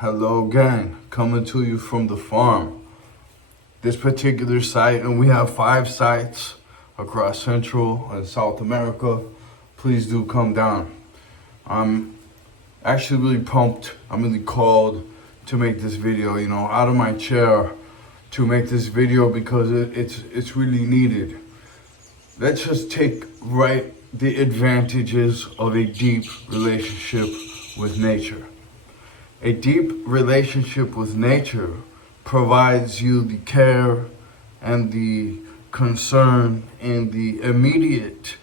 Hello gang, coming to you from the farm. This particular site, and we have 5 sites across Central and South America. Please do come down. I'm actually really pumped. I'm really called to make this video, out of my chair to make this video because it's really needed. Let's just take the advantages of a deep relationship with nature. A deep relationship with nature provides you the care and the concern and the immediate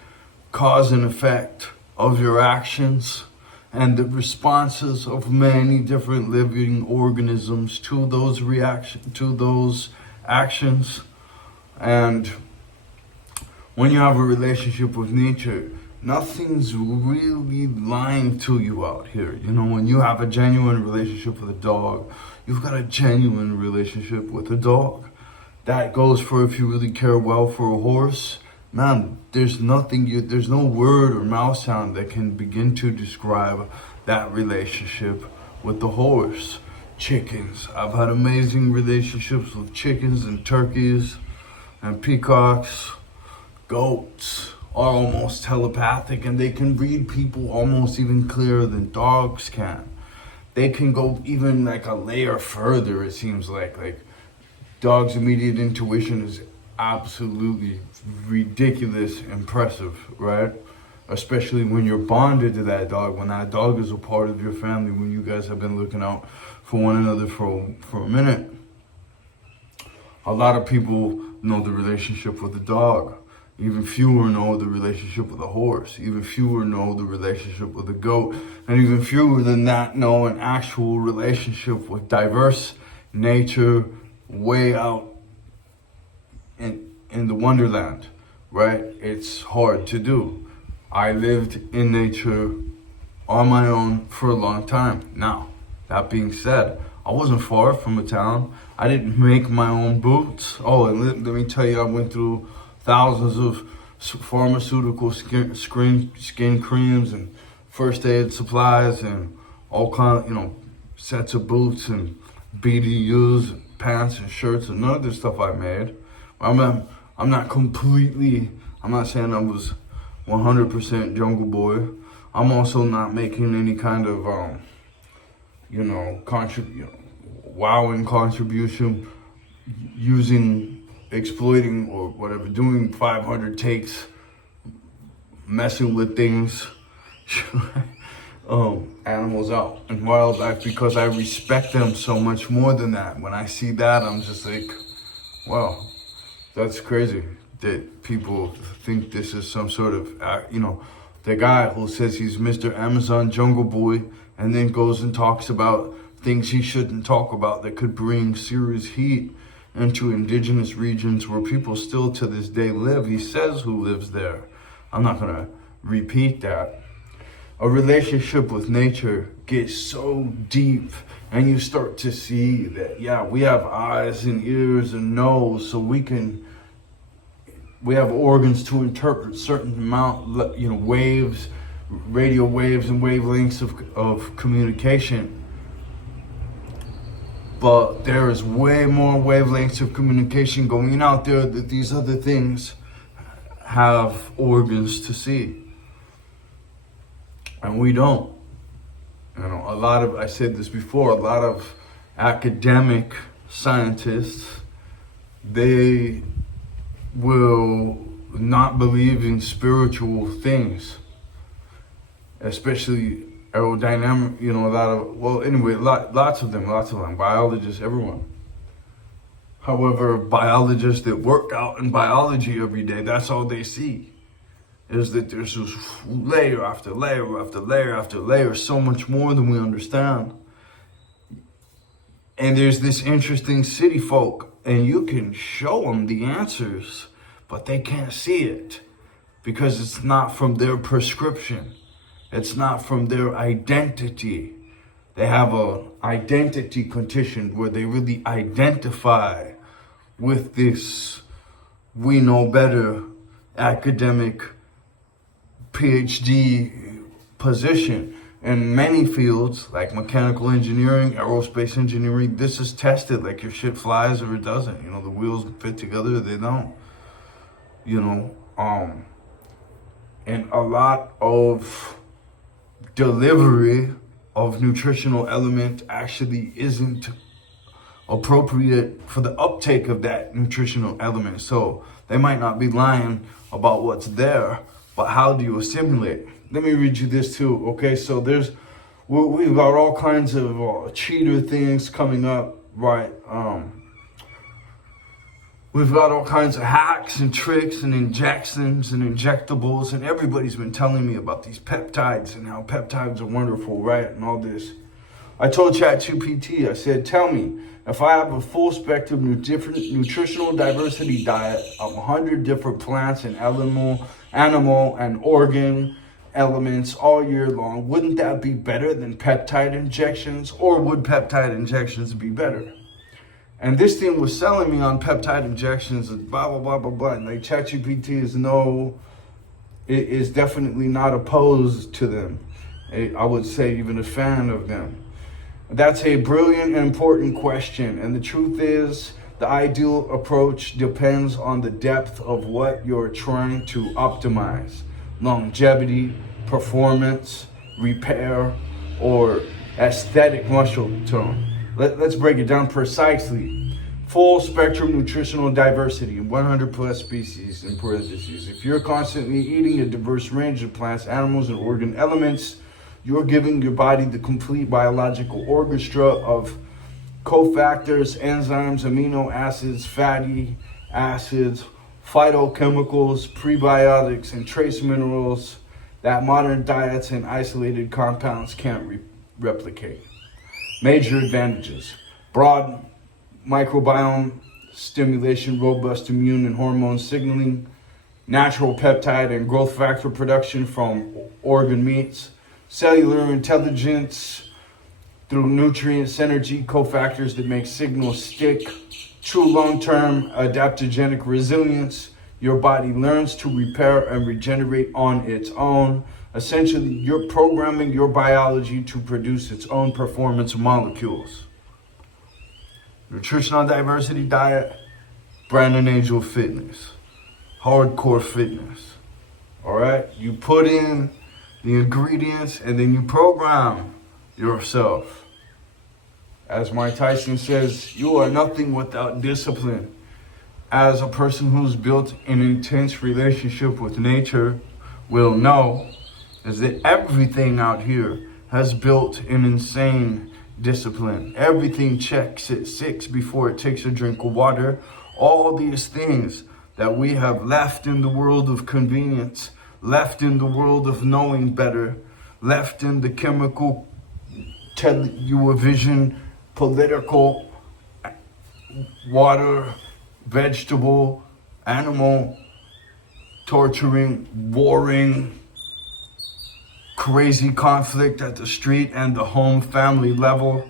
cause and effect of your actions and the responses of many different living organisms to those actions. And when you have a relationship with nature, nothing's really lying to you out here. When you have a genuine relationship with a dog, you've got a genuine relationship with a dog. That goes for if you really care well for a horse. Man, there's no word or mouth sound that can begin to describe that relationship with the horse. Chickens. I've had amazing relationships with chickens and turkeys and peacocks. Goats are almost telepathic, and they can read people almost even clearer than dogs can. They can go even like a layer further, it seems like. Dogs' immediate intuition is absolutely ridiculous impressive, right? Especially when you're bonded to that dog, when that dog is a part of your family, when you guys have been looking out for one another for a minute. A lot of people know the relationship with the dog. Even fewer know the relationship with a horse. Even fewer know the relationship with a goat. And even fewer than that know an actual relationship with diverse nature way out in the wonderland, right? It's hard to do. I lived in nature on my own for a long time. Now, that being said, I wasn't far from a town. I didn't make my own boots. Oh, and let me tell you, I went through thousands of pharmaceutical skin creams and first aid supplies and all kinds, sets of boots and BDUs, and pants and shirts and none of this stuff I made. I'm not saying I was 100% jungle boy. I'm also not making any kind of, wowing contribution exploiting or whatever, doing 500 takes, messing with things, animals out and wildlife, because I respect them so much more than that. When I see that, I'm just like, wow, that's crazy that people think this is some sort of, the guy who says he's Mr. Amazon Jungle Boy and then goes and talks about things he shouldn't talk about that could bring serious heat into indigenous regions where people still to this day live. He says who lives there. I'm not gonna repeat that. A relationship with nature gets so deep and you start to see that, we have eyes and ears and nose, so we have organs to interpret certain amount, waves, radio waves and wavelengths of communication. But there is way more wavelengths of communication going out there that these other things have organs to see. And we don't. I said this before, a lot of academic scientists, they will not believe in spiritual things, especially aerodynamic, lots of them, biologists, everyone. However, biologists that work out in biology every day, that's all they see, is that there's this layer after layer after layer after layer, so much more than we understand. And there's this interesting city folk, and you can show them the answers, but they can't see it because it's not from their prescription. It's not from their identity. They have an identity condition where they really identify with this we know better academic PhD position. in many fields, like mechanical engineering, aerospace engineering, this is tested. Like your shit flies or it doesn't. You know, the wheels fit together, they don't. You know, and a lot of delivery of nutritional element actually isn't appropriate for the uptake of that nutritional element. So they might not be lying about what's there, but how do you assimilate? Let me read you this too. Okay, so we've got all kinds of cheater things coming up, right? We've got all kinds of hacks and tricks and injections and injectables, and everybody's been telling me about these peptides and how peptides are wonderful, right? And all this. I told ChatGPT, I said, tell me, if I have a full spectrum nutritional diversity diet of 100 different plants and animal and organ elements all year long, wouldn't that be better than peptide injections, or would peptide injections be better? And this thing was selling me on peptide injections, blah, blah, blah, blah, blah. And like ChatGPT is definitely not opposed to them. I would say even a fan of them. That's a brilliant and important question. And the truth is, the ideal approach depends on the depth of what you're trying to optimize. Longevity, performance, repair, or aesthetic muscle tone. Let's break it down precisely. Full spectrum nutritional diversity, 100 plus species in parentheses. If you're constantly eating a diverse range of plants, animals, and organ elements, you're giving your body the complete biological orchestra of cofactors, enzymes, amino acids, fatty acids, phytochemicals, prebiotics, and trace minerals that modern diets and isolated compounds can't replicate. Major advantages: broad microbiome stimulation, robust immune and hormone signaling, natural peptide and growth factor production from organ meats, cellular intelligence through nutrient synergy, cofactors that make signals stick, true long-term adaptogenic resilience. Your body learns to repair and regenerate on its own. Essentially, you're programming your biology to produce its own performance molecules. Nutritional diversity diet, Brandon Angel Fitness, hardcore fitness. All right, you put in the ingredients and then you program yourself. As Mike Tyson says, you are nothing without discipline. As a person who's built an intense relationship with nature will know, is that everything out here has built an insane discipline. Everything checks at 6 before it takes a drink of water. All these things that we have left in the world of convenience, left in the world of knowing better, left in the chemical, television, political, water, vegetable, animal, torturing, warring, crazy conflict at the street and the home family level,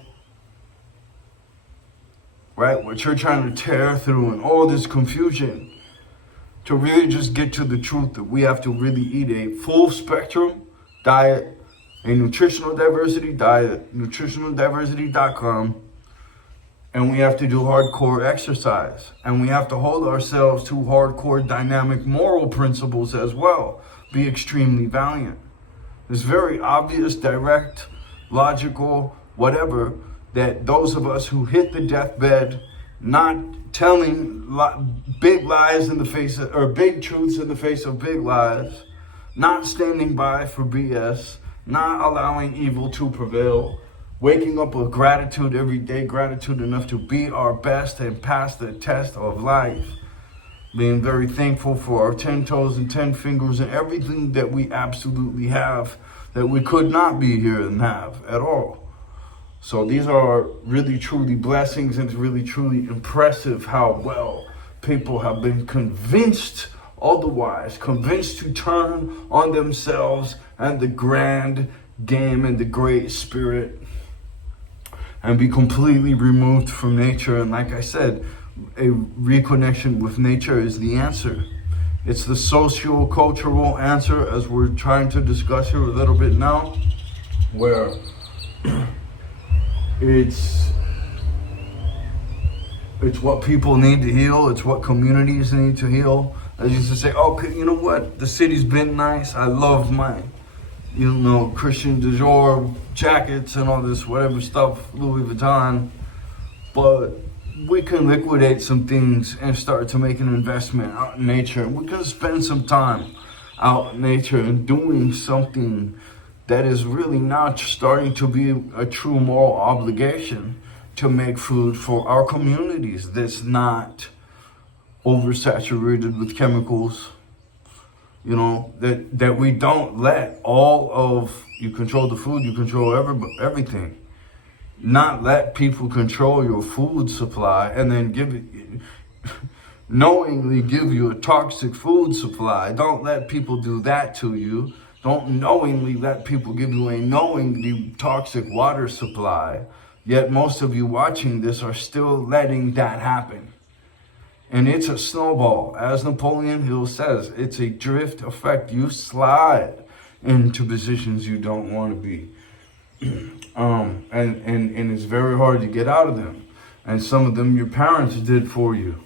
right? What you're trying to tear through and all this confusion to really just get to the truth that we have to really eat a full spectrum diet, a nutritional diversity diet, nutritionaldiversity.com, and we have to do hardcore exercise, and we have to hold ourselves to hardcore dynamic moral principles as well. Be extremely valiant. It's very obvious, direct, logical, whatever, that those of us who hit the deathbed not telling big lies in the face of, or big truths in the face of big lies, not standing by for BS, not allowing evil to prevail, waking up with gratitude every day, gratitude enough to be our best and pass the test of life. Being very thankful for our 10 toes and 10 fingers and everything that we absolutely have that we could not be here and have at all. So these are really truly blessings, and it's really truly impressive how well people have been convinced otherwise, convinced to turn on themselves and the grand game and the great spirit and be completely removed from nature. And like I said, a reconnection with nature is the answer. It's the socio-cultural answer, as we're trying to discuss here a little bit now. where it's what people need to heal, it's what communities need to heal. I used to say, okay, you know what, the city's been nice, I love my, Christian Dior jackets and all this whatever stuff, Louis Vuitton, but we can liquidate some things and start to make an investment out in nature. And we can spend some time out in nature and doing something that is really now starting to be a true moral obligation to make food for our communities that's not oversaturated with chemicals. That we don't let all of, you control the food, you control everything. Not let people control your food supply and then knowingly give you a toxic food supply. Don't let people do that to you. Don't knowingly let people give you a knowingly toxic water supply. Yet most of you watching this are still letting that happen. And it's a snowball. As Napoleon Hill says, it's a drift effect. You slide into positions you don't want to be. And it's very hard to get out of them. And some of them your parents did for you.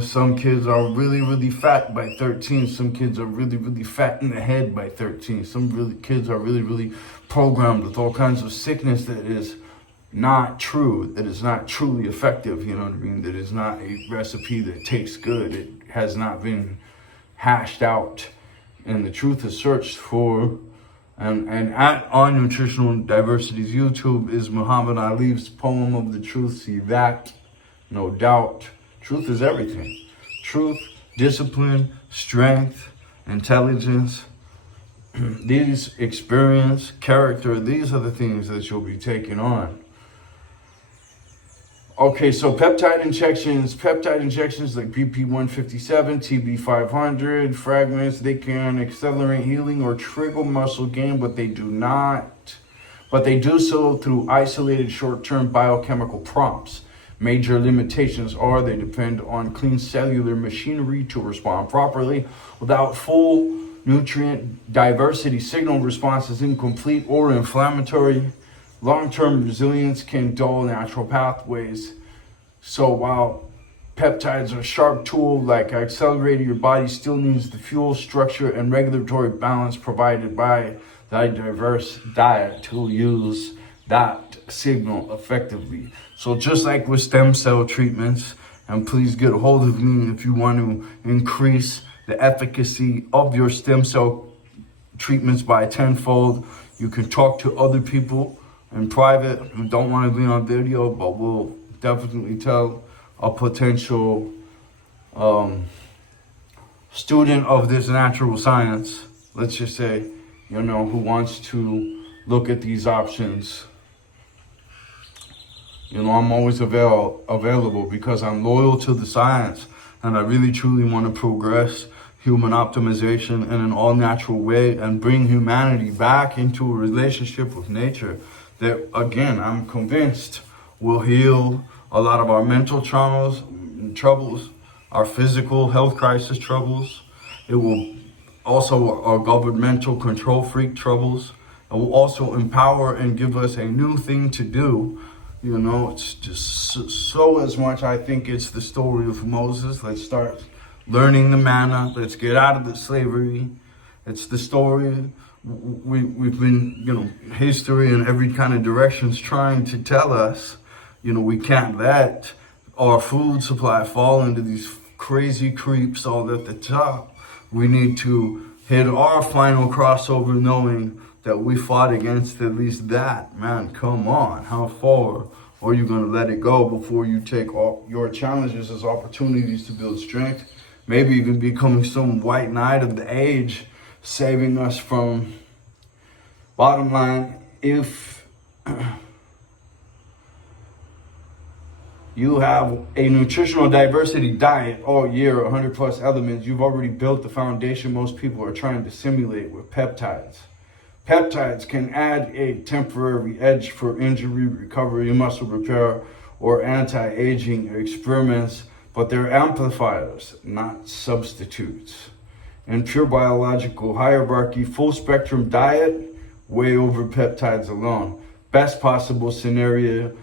Some kids are really, really fat by 13. Some kids are really, really fat in the head by 13. Kids are really, really programmed with all kinds of sickness that is not true, that is not truly effective, that is not a recipe that tastes good. It has not been hashed out. And the truth is searched for. And on Nutritional Diversity's YouTube is Muhammad Ali's poem of the truth. See that? No doubt. Truth is everything. Truth, discipline, strength, intelligence, these experience, character, these are the things that you'll be taking on. Okay, so peptide injections like BP157, TB500, fragments, they can accelerate healing or trigger muscle gain, but they do so through isolated short-term biochemical prompts. Major limitations are they depend on clean cellular machinery to respond properly. Without full nutrient diversity, signal response is incomplete or inflammatory. Long-term resilience can dull natural pathways. So while peptides are a sharp tool like accelerator, your body still needs the fuel, structure, and regulatory balance provided by the diverse diet to use that signal effectively. So just like with stem cell treatments, and please get a hold of me if you want to increase the efficacy of your stem cell treatments by tenfold. You can talk to other people in private who don't want to be on video, but will definitely tell a potential student of this natural science, let's just say, who wants to look at these options. I'm always available because I'm loyal to the science and I really truly want to progress human optimization in an all-natural way and bring humanity back into a relationship with nature that, again, I'm convinced will heal a lot of our mental traumas and troubles, our physical health crisis troubles. It will also our governmental control freak troubles. It will also empower and give us a new thing to do. It's just so as much, I think it's the story of Moses. Let's start learning the manna. Let's get out of the slavery. It's the story we've been, history in every kind of directions trying to tell us, we can't let our food supply fall into these crazy creeps all at the top. We need to hit our final crossover knowing that we fought against at least that. Man, come on, how far are you going to let it go before you take all your challenges as opportunities to build strength? Maybe even becoming some white knight of the age, saving us from, bottom line, if you have a nutritional diversity diet all year, 100 plus elements, you've already built the foundation most people are trying to simulate with peptides. Peptides can add a temporary edge for injury recovery, muscle repair, or anti-aging experiments, but they're amplifiers, not substitutes. In pure biological hierarchy, full spectrum diet way over peptides alone. Best possible scenario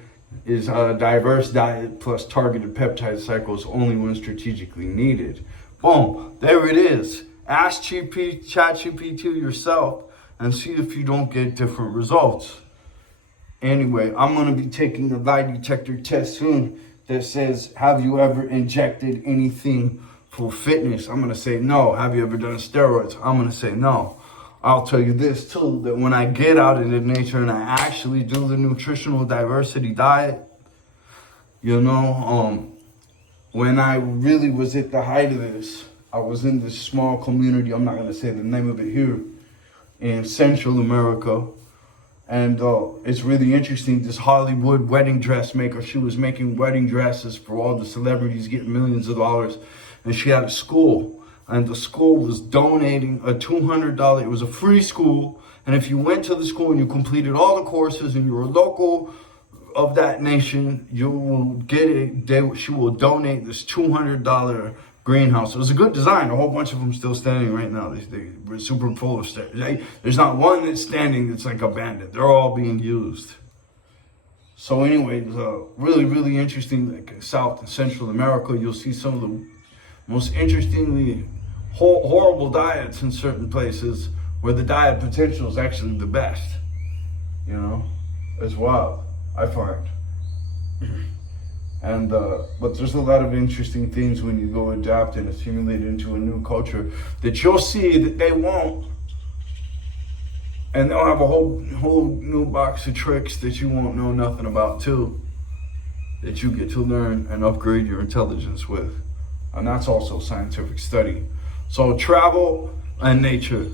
is a diverse diet plus targeted peptide cycles only when strategically needed. Boom, there it is. Ask ChatGPT yourself and see if you don't get different results. Anyway, I'm going to be taking a lie detector test soon that says, have you ever injected anything for fitness? I'm going to say no. Have you ever done steroids? I'm going to say no. I'll tell you this too, that when I get out into nature and I actually do the nutritional diversity diet, you know, when I really was at the height of this, I was in this small community, I'm not going to say the name of it here, in Central America. And it's really interesting, this Hollywood wedding dressmaker, she was making wedding dresses for all the celebrities, getting millions of dollars. And she had a school, and the school was donating a $200, it was a free school. And if you went to the school and you completed all the courses and you were local of that nation, you will get it, she will donate this $200 greenhouse. It was a good design. A whole bunch of them still standing right now. They were super full of stairs. There's not one that's standing that's like abandoned. They're all being used. So anyway, really, really interesting. Like in South and Central America, you'll see some of the most interestingly horrible diets in certain places where the diet potential is actually the best. You know, it's wild, I find. And but there's a lot of interesting things when you go adapt and assimilate into a new culture that you'll see that they won't. And they'll have a whole new box of tricks that you won't know nothing about too, that you get to learn and upgrade your intelligence with. And that's also scientific study. So travel and nature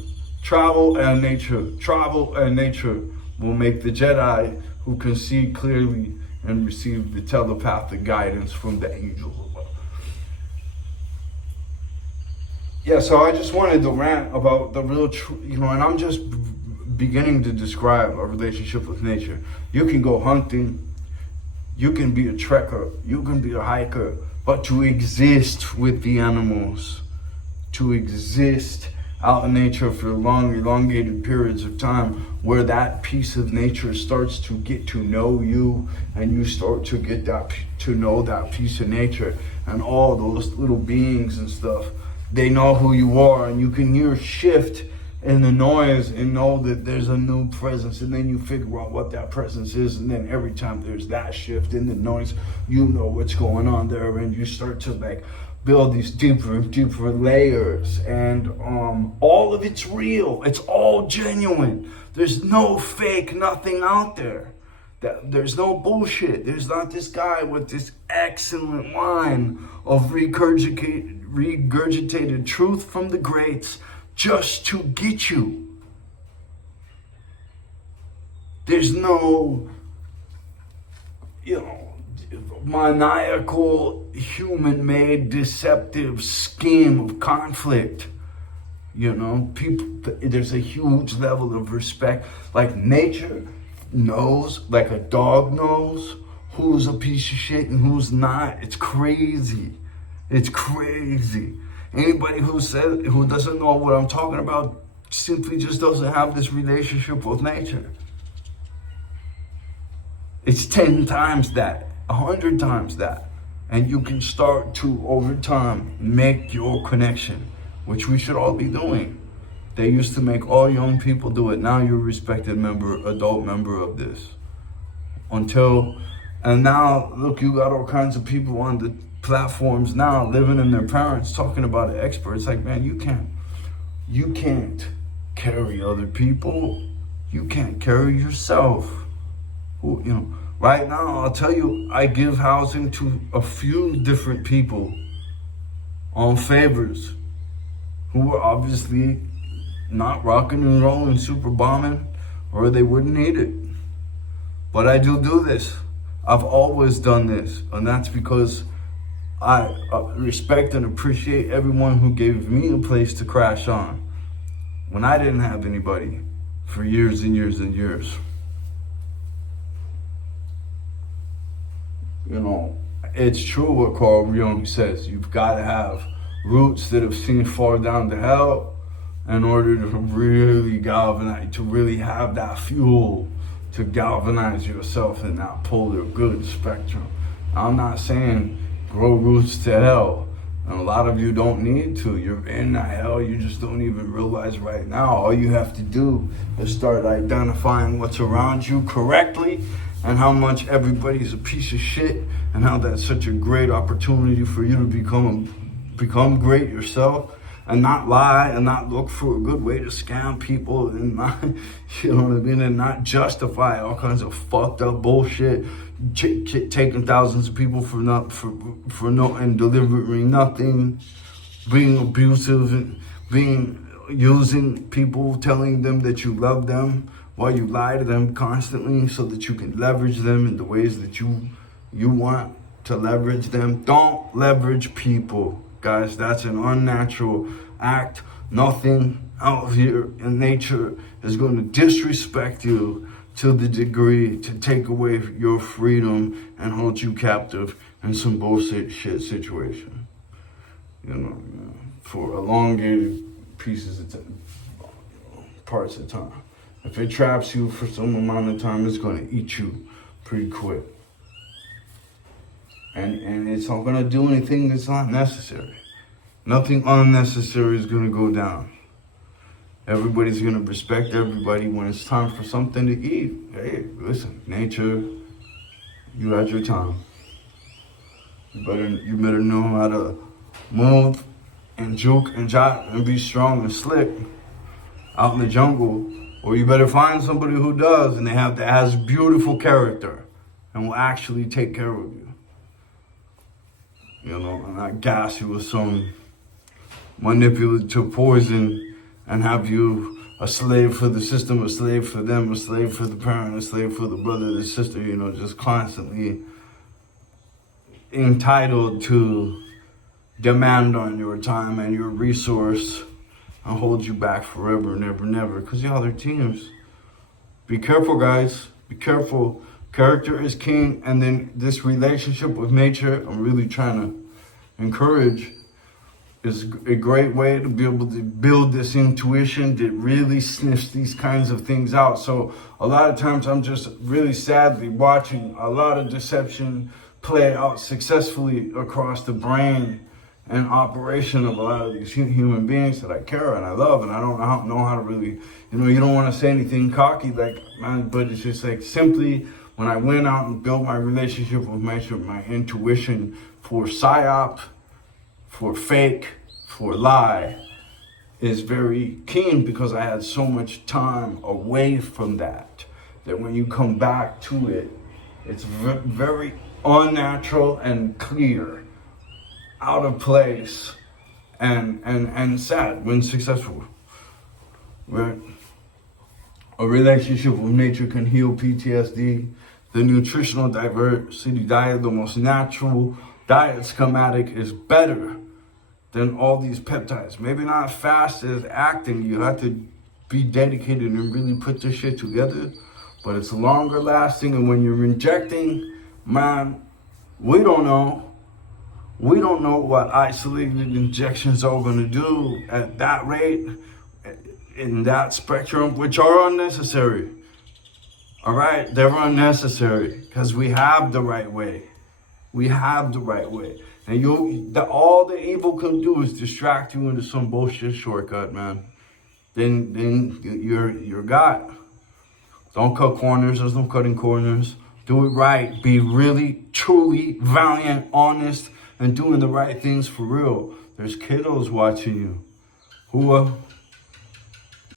will make the Jedi who can see clearly and receive the telepathic guidance from the angels above. Yeah, so I just wanted to rant about the real, and I'm just beginning to describe a relationship with nature. You can go hunting, you can be a trekker, you can be a hiker, but to exist with the animals, to exist out in nature for long, elongated periods of time, where that piece of nature starts to get to know you, and you start to get to know that piece of nature, and all those little beings and stuff, they know who you are, and you can hear a shift in the noise and know that there's a new presence, and then you figure out what that presence is, and then every time there's that shift in the noise, you know what's going on there, and you start to build these deeper and deeper layers, and all of it's real. It's all genuine. There's no fake, nothing out there. There's no bullshit. There's not this guy with this excellent line of regurgitated truth from the greats just to get you. There's no, maniacal, human-made, deceptive scheme of conflict. People, there's a huge level of respect. Like nature knows, like a dog knows, who's a piece of shit and who's not. It's crazy. It's crazy. Anybody who doesn't know what I'm talking about simply just doesn't have this relationship with nature. It's 10 times that, 100 times that. And you can start to, over time, make your connection, which we should all be doing. They used to make all young people do it. Now you're a respected adult member of this. And now, look, you got all kinds of people on the platforms now living in their parents talking about an expert. It's like, man, you can't carry other people. You can't carry yourself. Right now, I'll tell you, I give housing to a few different people on favors who are obviously not rocking and rolling, super bombing, or they wouldn't need it. But I do this. I've always done this, and that's because I respect and appreciate everyone who gave me a place to crash on when I didn't have anybody for years and years and years. It's true what Carl Jung says. You've got to have roots that have seen far down to hell, in order to really galvanize, to really have that fuel to galvanize yourself in that polar good spectrum. I'm not saying grow roots to hell. And a lot of you don't need to. You're in that hell, you just don't even realize right now. All you have to do is start identifying what's around you correctly and how much everybody's a piece of shit and how that's such a great opportunity for you to become great yourself and not lie and not look for a good way to scam people and not, you know what I mean, and not justify all kinds of fucked up bullshit, taking thousands of people for no and delivering nothing, being abusive and using people, telling them that you love them while you lie to them constantly so that you can leverage them in the ways that you want to leverage them. Don't leverage people, guys. That's an unnatural act. Nothing out here in nature is going to disrespect you to the degree to take away your freedom and hold you captive in some bullshit shit situation. You know, for elongated pieces of time, parts of time. If it traps you for some amount of time, it's going to eat you pretty quick. And it's not going to do anything that's not necessary. Nothing unnecessary is going to go down. Everybody's going to respect everybody when it's time for something to eat. Hey, listen, nature, you had your time. You better know how to move and juke and jot and be strong and slick out in the jungle. Or you better find somebody who does and that has beautiful character and will actually take care of you. You know, and not gas you with some manipulative poison and have you a slave for the system, a slave for them, a slave for the parent, a slave for the brother, the sister, you know, just constantly entitled to demand on your time and your resource and hold you back forever and ever and ever, because y'all are teams. Be careful, guys. Be careful. Character is king, and then this relationship with nature, I'm really trying to encourage, is a great way to be able to build this intuition that really sniffs these kinds of things out. So a lot of times I'm just really sadly watching a lot of deception play out successfully across the brain and operation of a lot of these human beings that I care and I love, and I don't know how to really, you know, you don't want to say anything cocky, like, man, but it's just like simply when I went out and built my relationship with my intuition for psyop, for fake, for lie, is very keen because I had so much time away from that when you come back to it, it's very unnatural and clear, out of place, and sad when successful. Right? A relationship with nature can heal PTSD. The nutritional diversity diet, the most natural diet schematic, is better than all these peptides. Maybe not fast as acting. You have to be dedicated and really put this shit together. But it's longer lasting. And when you're injecting, man, we don't know. We don't know what isolated injections are going to do at that rate, in that spectrum, which are unnecessary. All right? They're unnecessary because we have the right way. We have the right way. And all the evil can do is distract you into some bullshit shortcut, man. Then you're got. Don't cut corners. There's no cutting corners. Do it right. Be really, truly valiant, honest, and doing the right things for real. There's kiddos watching you.